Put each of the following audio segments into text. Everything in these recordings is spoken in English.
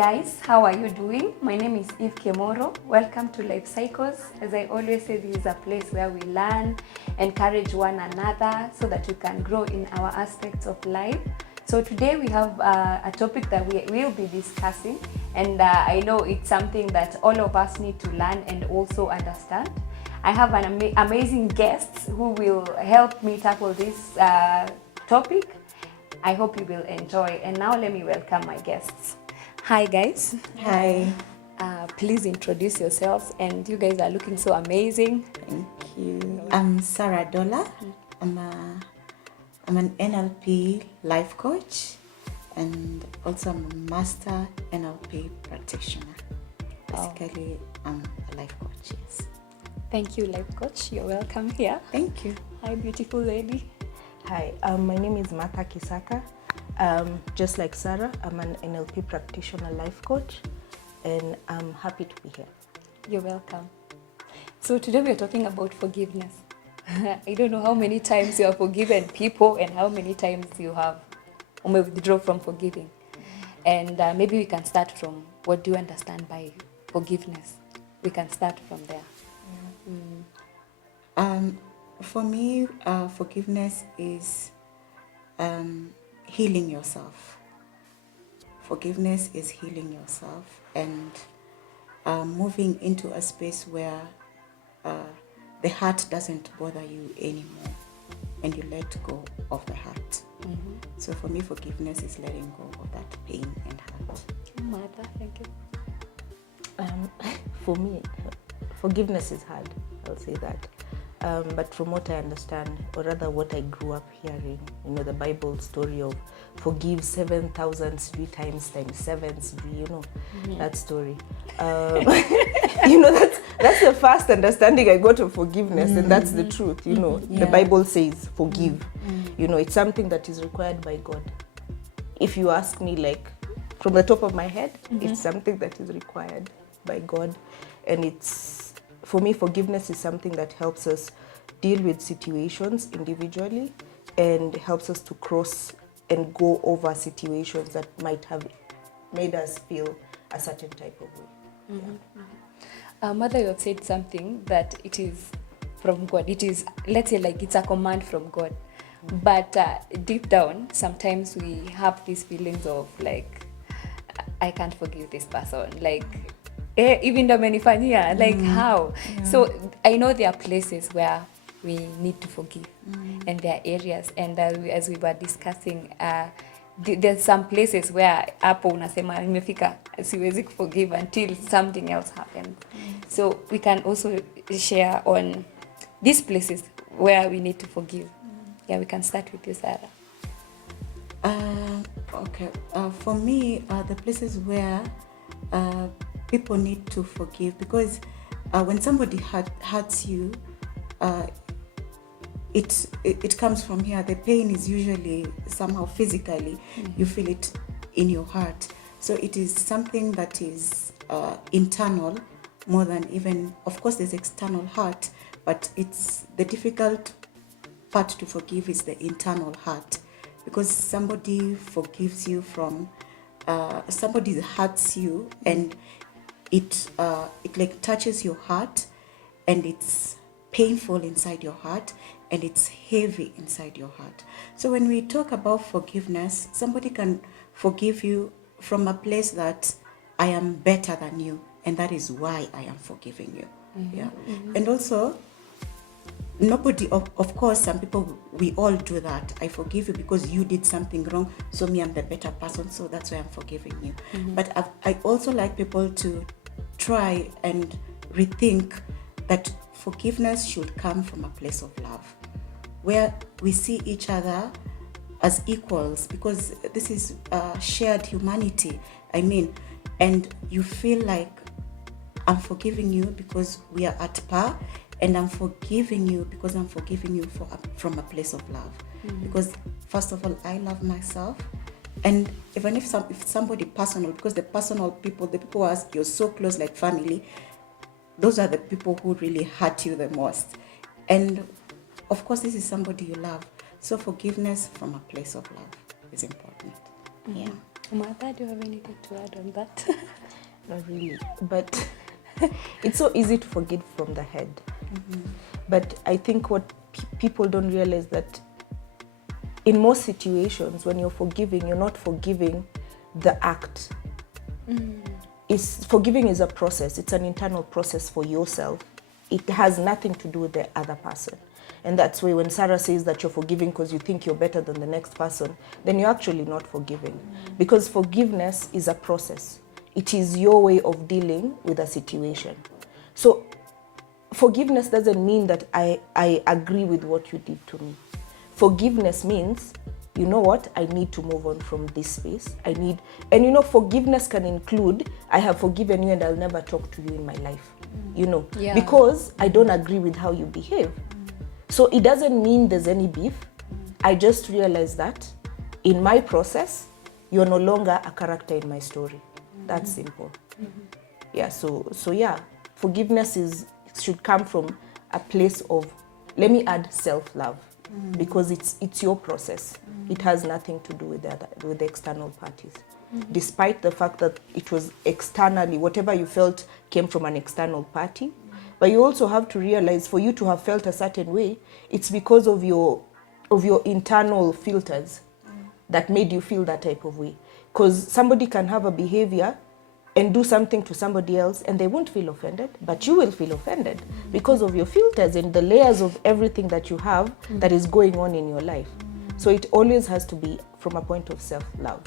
guys, how are you doing? My name is Eve Kemoro. Welcome to Life Cycles. As I always say, this is a place where we learn, encourage one another so that we can grow in our aspects of life. So today we have a topic that we will be discussing, and I know it's something that all of us need to learn and also understand. I have an amazing guests who will help me tackle this topic. I hope you will enjoy. And now let me welcome my guests. Hi guys. Hi. Please introduce yourselves, and you guys are looking so amazing. Thank you. I'm Sarah Dola. I'm an NLP life coach, and also I'm a master NLP practitioner. Basically, I'm a life coach, yes. Thank you, life coach. You're welcome here. Thank you. Hi, beautiful lady. Hi, my name is Martha Kisaka. Just like Sarah, I'm an NLP practitioner life coach, and I'm happy to be here. You're welcome. So today we're talking about forgiveness. I don't know how many times you have forgiven people and how many times you have withdraw from forgiving. And maybe we can start from, what do you understand by forgiveness? We can start from there. For me, forgiveness is healing yourself. Forgiveness is healing yourself and moving into a space where the heart doesn't bother you anymore and you let go of the heart. Mm-hmm. So for me, forgiveness is letting go of that pain and hurt. Mother, thank you. For me, forgiveness is hard, I'll say that. But from what I understand, or rather what I grew up hearing, the Bible story of forgive 7,000 times 7, that story. That's the first understanding I got of forgiveness, and that's the truth, The Bible says forgive. It's something that is required by God. If you ask me, like, from the top of my head, it's something that is required by God. And for me, forgiveness is something that helps us deal with situations individually and helps us to cross and go over situations that might have made us feel a certain type of way. Mother, you have said something that it is from God. It is, let's say, like it's a command from God. But deep down, sometimes we have these feelings of like, I can't forgive this person. Like, even though amenifanyia, like how? Yeah. So I know there are places where we need to forgive, and there are areas, and as we were discussing, there's some places where hapo unasema nimefika siwezi forgive until something else happens. So we can also share on these places where we need to forgive. Yeah, we can start with you, Sarah. Okay. For me, the places where people need to forgive, because when somebody hurts you, it comes from here. The pain is usually somehow physically, you feel it in your heart. So it is something that is internal more than even, of course there's external hurt, but it's the difficult part to forgive is the internal hurt, because somebody forgives you from, somebody hurts you and it like touches your heart, and it's painful inside your heart, and it's heavy inside your heart. So when we talk about forgiveness, somebody can forgive you from a place that I am better than you, and that is why I am forgiving you. And also, nobody, of course, some people, we all do that. I forgive you because you did something wrong, so me, I'm the better person, so that's why I'm forgiving you. But I also like people to try and rethink that forgiveness should come from a place of love, where we see each other as equals, because this is shared humanity, and you feel like I'm forgiving you because we are at par, and I'm forgiving you because I'm forgiving you from a place of love. Because first of all, I love myself, and even if somebody personal, because the personal people, the people who are you're so close like family, those are the people who really hurt you the most. And of course, this is somebody you love. So forgiveness from a place of love is important. Martha, do you have anything to add on that? Not really, but it's so easy to forgive from the head. But I think what people don't realize that in most situations, when you're forgiving, you're not forgiving the act. Forgiving is a process. It's an internal process for yourself. It has nothing to do with the other person. And that's why when Sarah says that you're forgiving because you think you're better than the next person, then you're actually not forgiving. Because forgiveness is a process. It is your way of dealing with a situation. So forgiveness doesn't mean that I agree with what you did to me. Forgiveness means, you know what, I need to move on from this space. Forgiveness can include, I have forgiven you and I'll never talk to you in my life. Yeah. Because I don't agree with how you behave. So it doesn't mean there's any beef. I just realized that in my process, you're no longer a character in my story. That's simple. Yeah, so yeah, forgiveness should come from a place of, let me add, self-love, because it's your process. It has nothing to do with the external parties. Despite the fact that it was externally, whatever you felt came from an external party. But you also have to realize, for you to have felt a certain way, it's because of your internal filters that made you feel that type of way. Because somebody can have a behavior and do something to somebody else and they won't feel offended, but you will feel offended because of your filters and the layers of everything that you have that is going on in your life. So it always has to be from a point of self-love.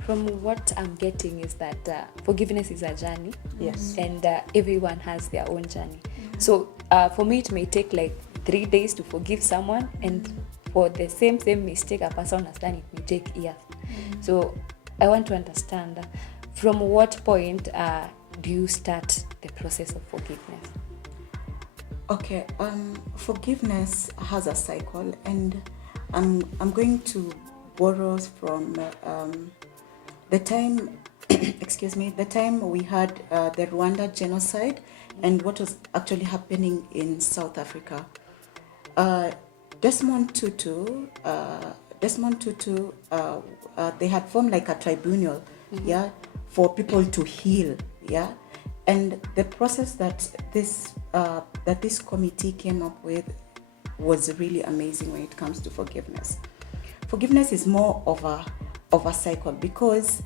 From what I'm getting is that forgiveness is a journey. Yes. And everyone has their own journey. So for me, it may take like 3 days to forgive someone, and for the same mistake a person has done, it may take years. So I want to understand, from what point do you start the process of forgiveness? Okay, forgiveness has a cycle, and I'm going to borrow from the time, the time we had the Rwanda genocide and what was actually happening in South Africa. Desmond Tutu, they had formed like a tribunal, yeah, for people to heal, yeah, and the process that this committee came up with was really amazing when it comes to forgiveness. Forgiveness is more of a cycle, because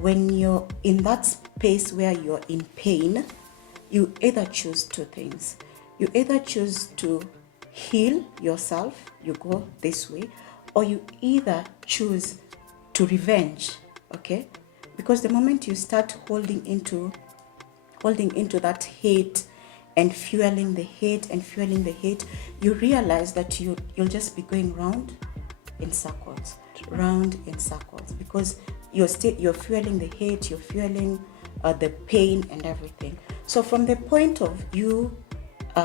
when you're in that space where you're in pain, you either choose two things. You either choose to heal yourself, you go this way, or you either choose to revenge, okay? Because the moment you start holding into that hate and fueling the hate, you realize that you'll just be going round in circles, because you're fueling the hate, you're fueling the pain and everything. So from the point of you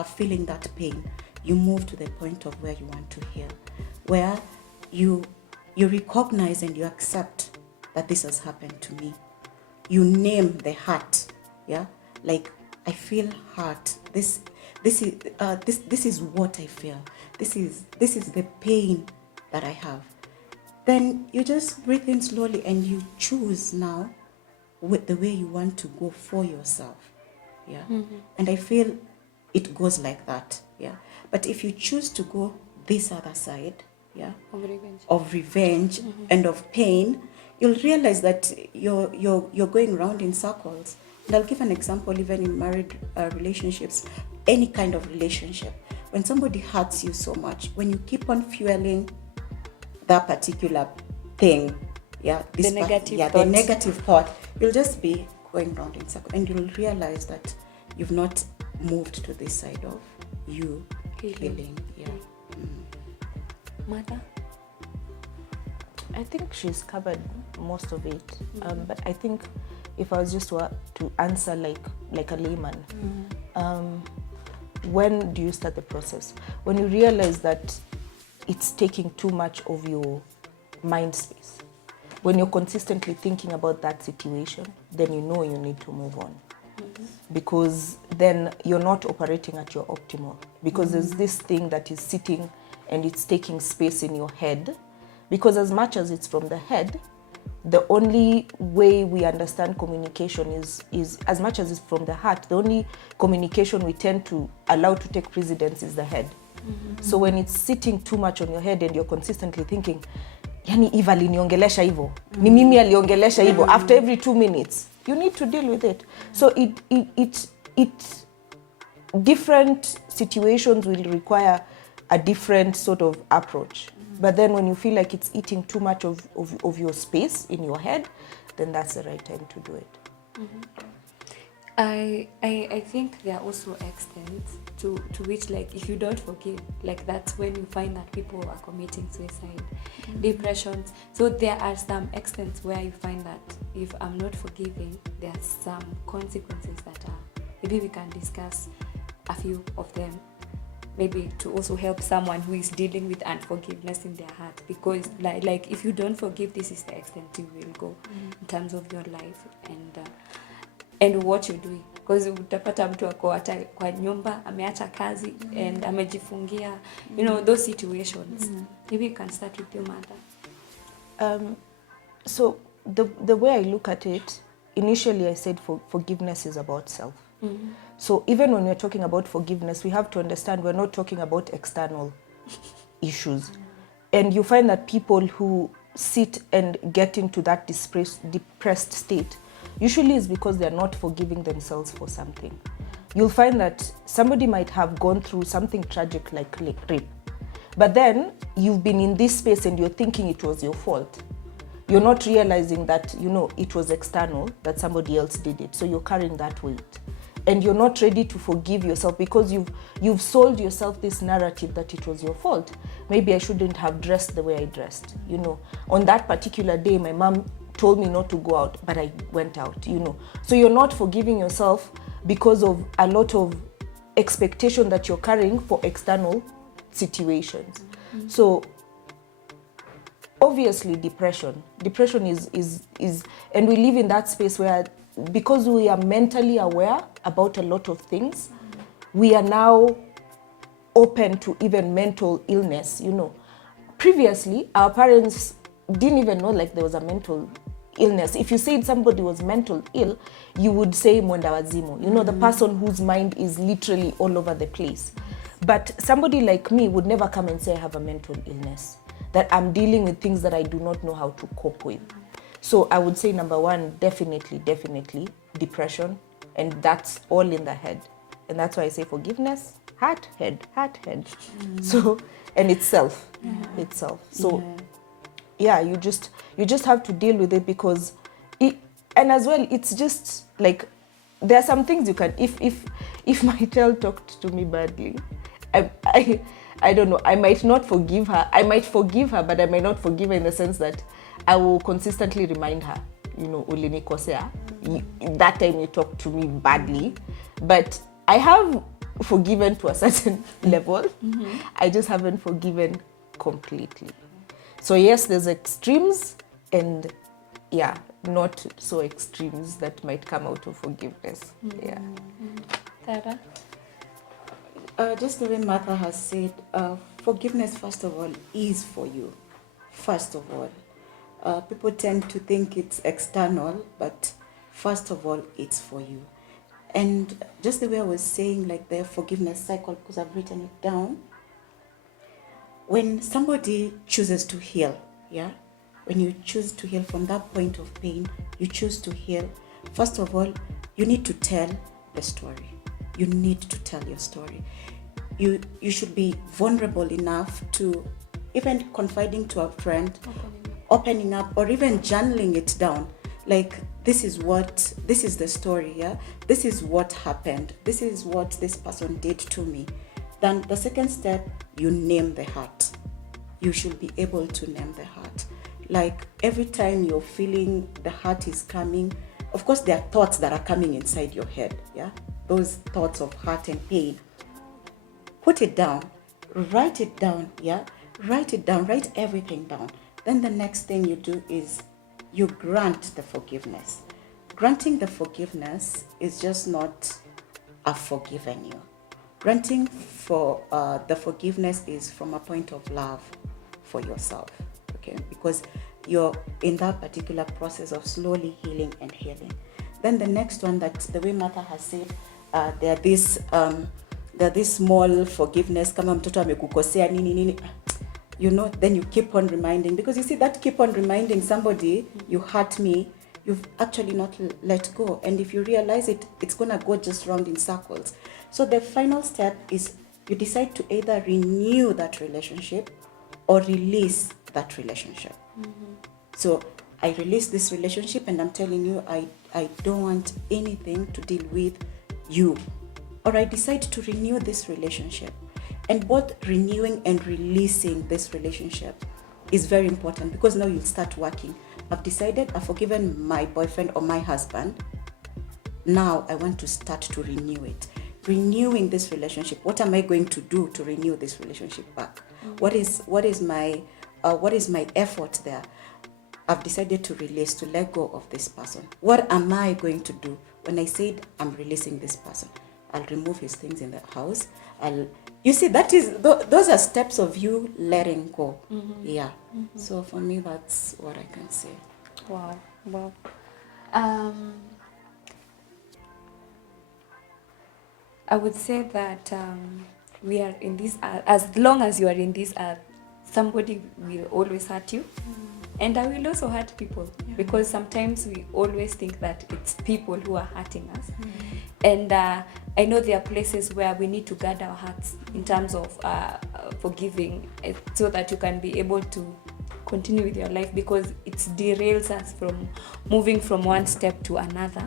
feeling that pain, you move to the point of where you want to heal, where you recognize and you accept that this has happened to me. You name the hurt, yeah, like I feel hurt. This is what I feel. This is the pain that I have. Then you just breathe in slowly and you choose now with the way you want to go for yourself, yeah. And I feel it goes like that, yeah. But if you choose to go this other side, yeah, of revenge and of pain, you'll realize that you're going round in circles. And I'll give an example, even in married relationships, any kind of relationship. When somebody hurts you so much, when you keep on fueling that particular thing, yeah, the negative thought, you'll just be going round in circles, and you'll realize that you've not moved to this side of you healing. Yeah. Mother? I think she's covered most of it, but I think if I was just to answer like a layman, when do you start the process? When you realize that it's taking too much of your mind space. When you're consistently thinking about that situation, then you know you need to move on. Because then you're not operating at your optimal. Because there's this thing that is sitting and it's taking space in your head. Because as much as it's from the head, the only way we understand communication is as much as it's from the heart, the only communication we tend to allow to take precedence is the head. So when it's sitting too much on your head and you're consistently thinking, yani Eva aliniongelesha hivyo, ni mimi aliongelesha hivyo, after every 2 minutes, you need to deal with it. So it different situations will require a different sort of approach. But then when you feel like it's eating too much of your space in your head, then that's the right time to do it. I think there are also extents to which, like, if you don't forgive, like, that's when you find that people are committing suicide, depressions. So there are some extents where you find that if I'm not forgiving, there are some consequences that are, maybe we can discuss a few of them, maybe to also help someone who is dealing with unforgiveness in their heart, because like if you don't forgive, this is the extent you will go in terms of your life and what you're doing, because utapata mtu ako hata kwa nyumba ameacha kazi and amejifungia, you know, those situations. Maybe you can start with your mother. So the way I look at it, initially I said forgiveness is about self. So even when we're talking about forgiveness, we have to understand we're not talking about external issues. And you find that people who sit and get into that depressed state usually is because they're not forgiving themselves for something. You'll find that somebody might have gone through something tragic like rape, but then you've been in this space and you're thinking it was your fault. You're not realizing that, you know, it was external, that somebody else did it. So you're carrying that weight. And you're not ready to forgive yourself because you've sold yourself this narrative that it was your fault. Maybe I shouldn't have dressed the way I dressed. You know, on that particular day, my mom told me not to go out, but I went out, you know. So you're not forgiving yourself because of a lot of expectation that you're carrying for external situations. So obviously depression is and we live in that space where, because we are mentally aware about a lot of things, we are now open to even mental illness, you know. Previously, our parents didn't even know like there was a mental illness. If you said somebody was mental ill, you would say mwenda wazimu, you know, the person whose mind is literally all over the place. But somebody like me would never come and say I have a mental illness, that I'm dealing with things that I do not know how to cope with. So I would say number one, definitely depression, and that's all in the head. And that's why I say forgiveness, heart, head. So, and it's self. So yeah, you just have to deal with it, because and as well, it's just like, there are some things you can, if my child talked to me badly, I don't know, I might not forgive her. I might forgive her, but I might not forgive her in the sense that I will consistently remind her, you know, ulinikosea, that time you talked to me badly. But I have forgiven to a certain level. I just haven't forgiven completely. So yes, there's extremes, and yeah, not so extremes that might come out of forgiveness. Yeah. Tara? Just the way Martha has said, forgiveness, first of all, is for you. First of all. People tend to think it's external, but first of all, it's for you. And just the way I was saying, like the forgiveness cycle, because I've written it down, when somebody chooses to heal, yeah, when you choose to heal from that point of pain, you choose to heal, first of all, you need to tell the story. You need to tell your story. You should be vulnerable enough to even confiding to a friend, opening up, or even journaling it down. Like, this is the story, yeah? This is what happened. This is what this person did to me. Then the second step, you name the hurt. You should be able to name the hurt. Like, every time you're feeling the hurt is coming, of course there are thoughts that are coming inside your head, yeah? Those thoughts of hurt and pain. Put it down. Write it down, yeah? Write it down. Write everything down. Then the next thing you do is you grant the forgiveness. Granting the forgiveness is just not I've forgiven you. Granting for the forgiveness is from a point of love for yourself, okay? Because you're in that particular process of slowly healing and healing. Then the next one, that the way Martha has said, there are this small forgiveness, kama mtoto amekukosea nini nini, then you keep on reminding, because you see that keep on reminding somebody, you hurt me, you've actually not let go. And if you realize it, it's gonna go just round in circles. So the final step is you decide to either renew that relationship or release that relationship. So I release this relationship and I'm telling you, I don't want anything to deal with you. Or I decide to renew this relationship. And both renewing and releasing this relationship is very important, because now you'll start working. I've decided, I've forgiven my boyfriend or my husband. Now I want to start to renew it. Renewing this relationship. What am I going to do to renew this relationship back? What is my effort there? I've decided to release, to let go of this person. What am I going to do? When I said I'm releasing this person, I'll remove his things in the house. You see, those are steps of you letting go. Yeah. So for me, that's what I can say. Wow. I would say that we are in this earth. As long as you are in this earth, somebody will always hurt you. And I will also hurt people, because sometimes we always think that it's people who are hurting us. And I know there are places where we need to guard our hearts in terms of forgiving, so that you can be able to continue with your life, because it derails us from moving from one step to another.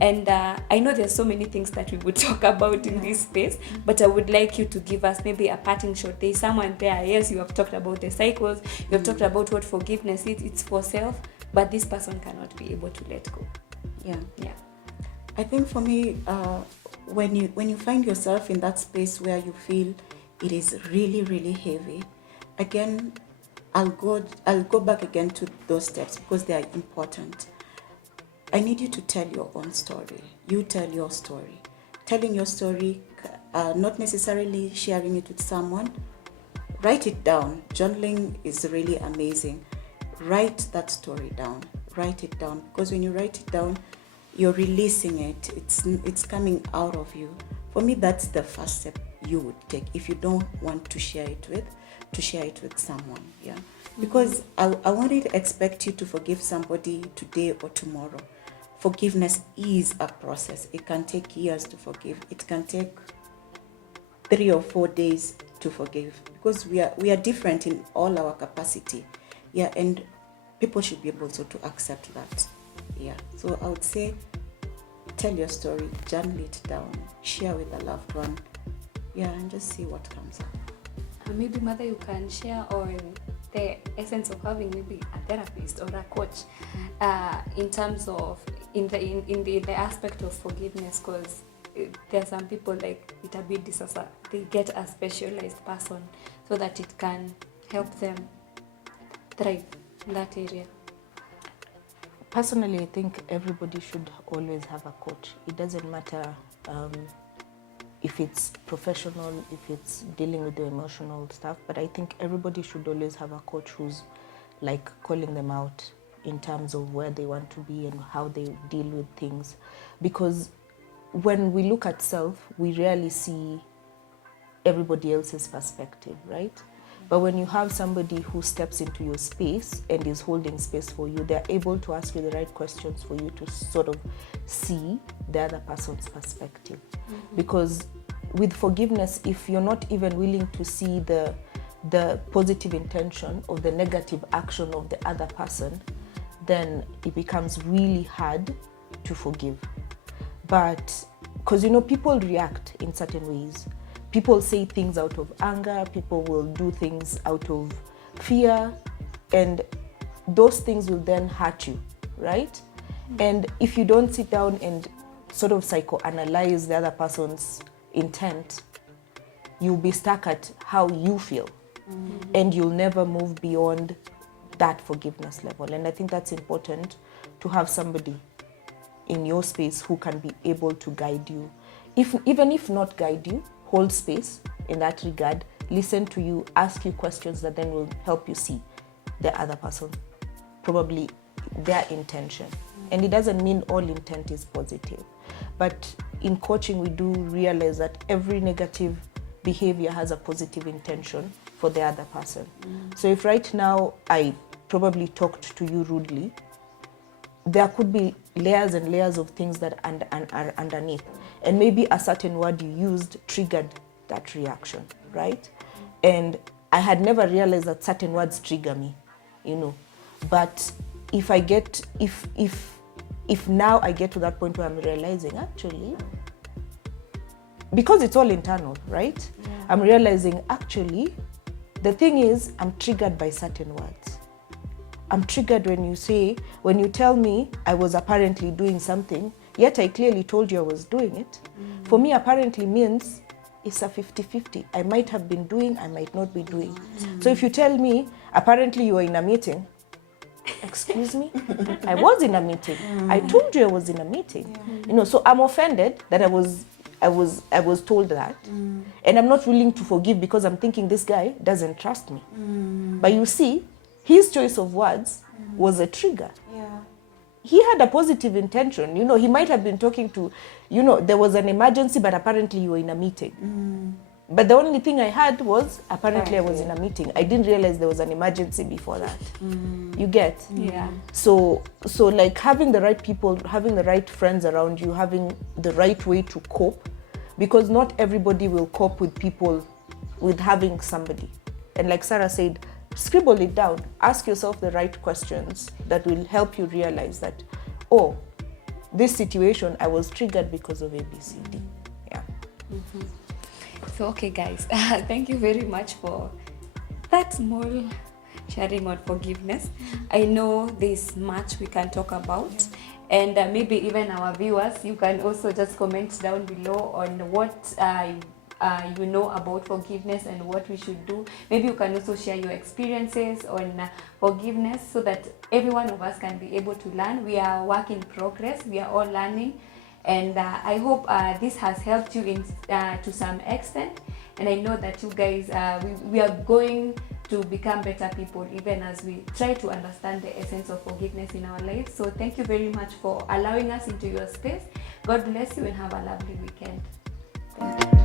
And I know there's so many things that we would talk about in this space, but I would like you to give us maybe a parting shot. There's someone there, yes, you have talked about the cycles, you have talked about what forgiveness is, it's for self, but this person cannot be able to let go. Yeah. Yeah. I think for me, when you find yourself in that space where you feel it is really, really heavy, again, I'll go back again to those steps, because they are important. I need you to tell your own story. You tell your story. Telling your story, not necessarily sharing it with someone. Write it down. Journaling is really amazing. Write that story down. Write it down, because when you write it down, you're releasing it. It's coming out of you. For me, that's the first step you would take if you don't want to share it with someone. Yeah. Because I won't expect you to forgive somebody today or tomorrow. Forgiveness is a process. It can take years to forgive. It can take 3 or 4 days to forgive, because we are different in all our capacity. Yeah, and people should be able to accept that. Yeah. So I would say, tell your story, journal it down, share with a loved one. Yeah, and just see what comes up. Maybe Mother, you can share on the essence of having maybe a therapist or a coach in terms of in the aspect of forgiveness, because there are some people like it a bit disaster. They get a specialized person so that it can help them thrive in that area. Personally, I think everybody should always have a coach. It doesn't matter if it's professional, if it's dealing with the emotional stuff, but I think everybody should always have a coach who's like calling them out in terms of where they want to be and how they deal with things. Because when we look at self, we rarely see everybody else's perspective, right? But when you have somebody who steps into your space and is holding space for you, they're able to ask you the right questions for you to sort of see the other person's perspective. Because with forgiveness, if you're not even willing to see the positive intention or the negative action of the other person, then it becomes really hard to forgive. But because people react in certain ways. People say things out of anger, people will do things out of fear, and those things will then hurt you, right? And if you don't sit down and sort of psychoanalyze the other person's intent, you'll be stuck at how you feel, and you'll never move beyond that forgiveness level. And I think that's important, to have somebody in your space who can be able to guide you. Even if not guide you, hold space in that regard, listen to you, ask you questions that then will help you see the other person probably their intention. And it doesn't mean all intent is positive. But in coaching, we do realize that every negative behavior has a positive intention for the other person. So if right now I probably talked to you rudely, there could be layers and layers of things that are underneath. And maybe a certain word you used triggered that reaction, right? And I had never realized that certain words trigger me, you know. But if now I get to that point where I'm realizing, actually, because it's all internal, right? Yeah. I'm realizing, actually, the thing is, I'm triggered by certain words. I'm triggered when you tell me I was apparently doing something, yet I clearly told you I was doing it. For me, apparently means it's a 50-50. I might have been doing, I might not be doing. So if you tell me, apparently you were in a meeting, excuse me, I was in a meeting. I told you I was in a meeting. You know, so I'm offended that I was told that, and I'm not willing to forgive because I'm thinking this guy doesn't trust me. But you see, his choice of words was a trigger. Yeah. He had a positive intention. You know, he might have been talking to, you know, there was an emergency, but apparently you were in a meeting. But the only thing I had was, apparently I was in a meeting. I didn't realize there was an emergency before that. You get? Yeah. So like having the right people, having the right friends around you, having the right way to cope, because not everybody will cope with people, with having somebody. And like Sarah said, scribble it down. Ask yourself the right questions that will help you realize that, oh, this situation, I was triggered because of ABCD. Yeah. So, okay, guys, thank you very much for that small sharing on forgiveness. I know there's much we can talk about, and maybe even our viewers, you can also just comment down below on what you know about forgiveness and what we should do. Maybe you can also share your experiences on forgiveness so that every one of us can be able to learn. We are work in progress. We are all learning. And I hope this has helped you in to some extent. And I know that you guys, we are going to become better people even as we try to understand the essence of forgiveness in our lives. So thank you very much for allowing us into your space. God bless you and have a lovely weekend. Thank you.